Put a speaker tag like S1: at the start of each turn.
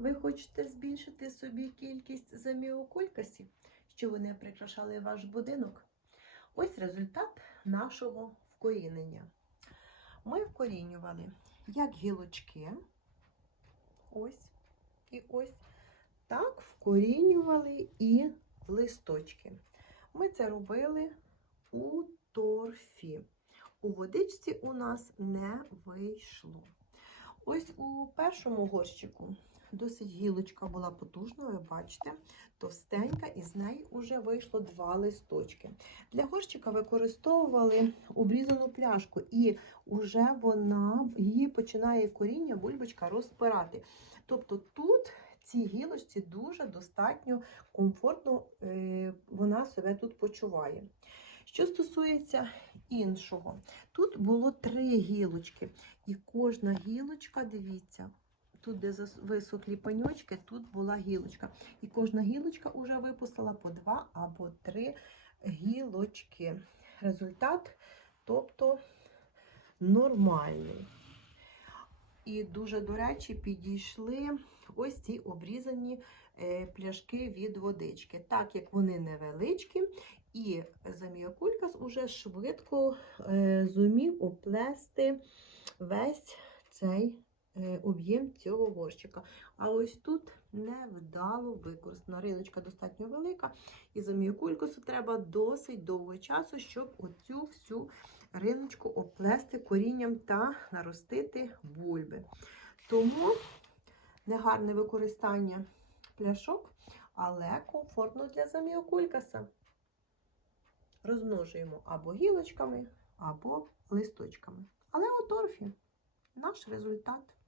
S1: Ви хочете збільшити собі кількість заміокулькасів, що вони прикрашали ваш будинок? Ось результат нашого вкорінення. Ми вкорінювали як гілочки, ось і ось, так вкорінювали і листочки. Ми це робили у торфі. У водичці у нас не вийшло. Ось у першому горщику досить гілочка була потужна, ви бачите, товстенька, і з неї вже вийшло два листочки. Для горщика використовували обрізану пляшку, і вже вона її починає коріння, бульбочка розпирати. Тобто тут цій гілочці дуже достатньо комфортно е, вона себе тут почуває. Що стосується іншого, тут було три гілочки, і кожна гілочка, дивіться, тут, де висохлі паньочки, тут була гілочка. І кожна гілочка вже випустила по два або три гілочки. Результат, тобто, нормальний. І дуже, до речі, підійшли ось ці обрізані е, пляшки від водички. Так як вони невеличкі, і заміокулькас уже швидко е, зумів оплести весь цей е, об'єм цього горщика. А ось тут невдало використана. Рилочка достатньо велика, і заміокулькасу треба досить довго часу, щоб оцю всю риночку оплести корінням та наростити бульби. Тому негарне використання пляшок, але комфортно для заміокулькаса. Розмножуємо або гілочками, або листочками. Але у торфі наш результат.